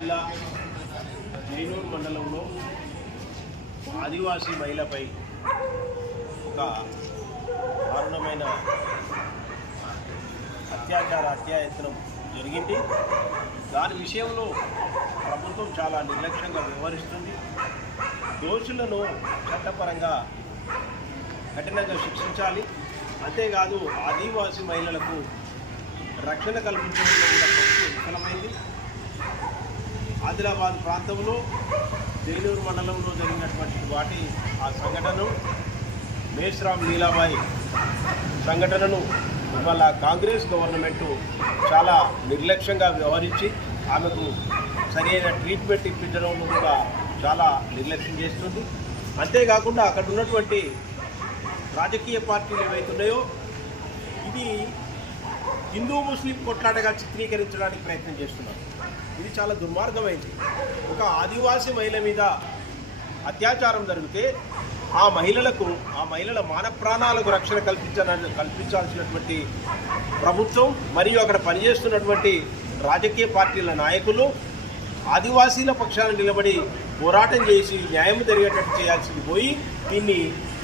జిల్లా జైనూరు మండలంలో ఆదివాసీ మహిళపై ఒక దారుణమైన అత్యాయత్నం జరిగింది. దాని విషయంలో ప్రభుత్వం చాలా నిర్లక్ష్యంగా వ్యవహరిస్తుంది. దోషులను చట్టపరంగా కఠినంగా శిక్షించాలి. అంతేకాదు ఆదివాసీ మహిళలకు రక్షణ కల్పించడంలో కూడా ప్రభుత్వం విఫలమైంది. ఆదిలాబాద్ ప్రాంతంలో జైనూరు మండలంలో జరిగినటువంటి ఆ సంఘటనను మేశ్రామ్ లీలాబాయి సంఘటనను ఇవాళ కాంగ్రెస్ గవర్నమెంటు చాలా నిర్లక్ష్యంగా వ్యవహరించి ఆమెకు సరైన ట్రీట్మెంట్ ఇప్పించడంలో కూడా చాలా నిర్లక్ష్యం చేస్తుంది. అంతేకాకుండా అక్కడ ఉన్నటువంటి రాజకీయ పార్టీలు ఏవైతున్నాయో ఇది హిందూ ముస్లిం కొట్లాటగా చిత్రీకరించడానికి ప్రయత్నం చేస్తున్నారు. ఇది చాలా దుర్మార్గమైంది. ఒక ఆదివాసీ మహిళ మీద అత్యాచారం జరిగితే ఆ మహిళల మాన ప్రాణాలకు రక్షణ కల్పించాల్సినటువంటి ప్రభుత్వం మరియు అక్కడ పనిచేస్తున్నటువంటి రాజకీయ పార్టీల నాయకులు ఆదివాసీల పక్షాన నిలబడి పోరాటం చేసి న్యాయం జరిగేటట్టు చేయాల్సింది పోయి దీన్ని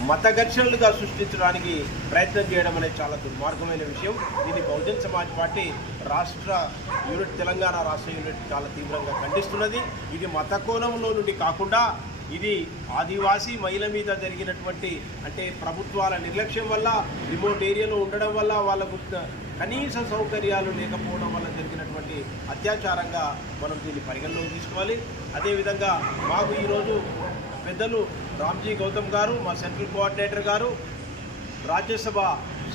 మత ఘర్షణలుగా సృష్టించడానికి ప్రయత్నం చేయడం అనేది చాలా దుర్మార్గమైన విషయం. దీన్ని బహుజన్ సమాజ్ పార్టీ తెలంగాణ రాష్ట్ర యూనిట్ చాలా తీవ్రంగా ఖండిస్తున్నది. ఇది మత కోణంలో నుండి కాకుండా ఇది ఆదివాసీ మహిళ మీద జరిగినటువంటి అంటే ప్రభుత్వాల నిర్లక్ష్యం వల్ల రిమోట్ ఏరియాలో ఉండడం వల్ల వాళ్ళకు కనీస సౌకర్యాలు లేకపోవడం వల్ల జరిగినటువంటి అత్యాచారంగా మనం దీన్ని పరిగణలోకి తీసుకోవాలి. అదేవిధంగా మాకు ఈరోజు పెద్దలు రామ్జీ గౌతమ్ గారు, మా సెంట్రల్ కోఆర్డినేటర్ గారు, రాజ్యసభ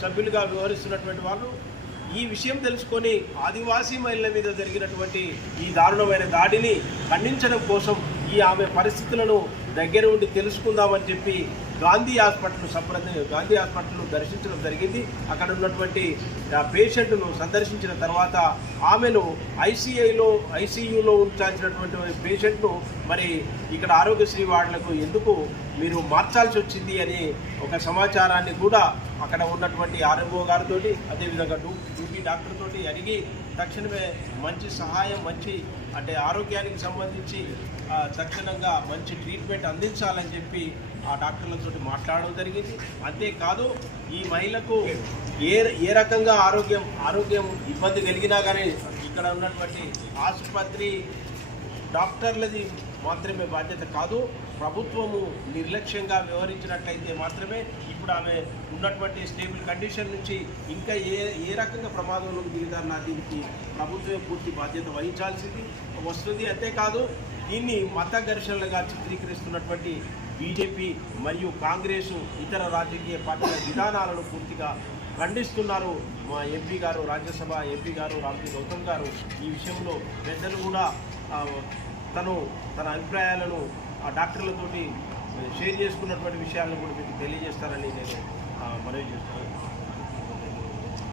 సభ్యులుగా వ్యవహరిస్తున్నటువంటి వాళ్ళు ఈ విషయం తెలుసుకొని ఆదివాసీ మహిళల మీద జరిగినటువంటి ఈ దారుణమైన దాడిని ఖండించడం కోసం ఆమె పరిస్థితులను దగ్గర ఉండి తెలుసుకుందామని చెప్పి గాంధీ హాస్పిటల్ను దర్శించడం జరిగింది. అక్కడ ఉన్నటువంటి పేషెంట్ను సందర్శించిన తర్వాత ఆమెను ఐసీయూలో ఉంచాల్సినటువంటి పేషెంట్ను మరి ఇక్కడ ఆరోగ్యశ్రీ వార్డులకు ఎందుకు మీరు మార్చాల్సి వచ్చింది అని ఒక సమాచారాన్ని కూడా అక్కడ ఉన్నటువంటి ఆర్ఎంఓ గారితో అదేవిధంగా డ్యూటీ డాక్టర్ తోటి అడిగి తక్షణమే మంచి సహాయం అంటే ఆరోగ్యానికి సంబంధించి తక్షణంగా మంచి ట్రీట్మెంట్ అందించాలని చెప్పి ఆ డాక్టర్లతో మాట్లాడడం జరిగింది. అంతేకాదు ఈ మహిళకు ఏ రకంగా ఆరోగ్యం ఇబ్బంది కలిగినా కానీ ఇక్కడ ఉన్నటువంటి ఆసుపత్రి డాక్టర్లది మాత్రమే బాధ్యత కాదు, ప్రభుత్వము నిర్లక్ష్యంగా వ్యవహరించినట్లయితే మాత్రమే ఇప్పుడు ఆమె ఉన్నటువంటి స్టేబుల్ కండిషన్ నుంచి ఇంకా ఏ రకంగా ప్రమాదంలోకి దిగుతారన్న దీనికి ప్రభుత్వం పూర్తి బాధ్యత వహించాల్సింది వస్తుంది. అంతేకాదు దీన్ని మత ఘర్షణలుగా చిత్రీకరిస్తున్నటువంటి బీజేపీ మరియు కాంగ్రెస్ ఇతర రాజకీయ పార్టీల విధానాలను పూర్తిగా ఖండిస్తున్నారు. మా ఎంపీ గారు, రాజ్యసభ ఎంపీ గారు రామ్జీ గౌతమ్ గారు ఈ విషయంలో పెద్దలు కూడా తన అభిప్రాయాలను ఆ డాక్టర్లతోటి షేర్ చేసుకున్నటువంటి విషయాలను కూడా మీకు తెలియజేస్తారని నేను మనవి చేస్తున్నాను.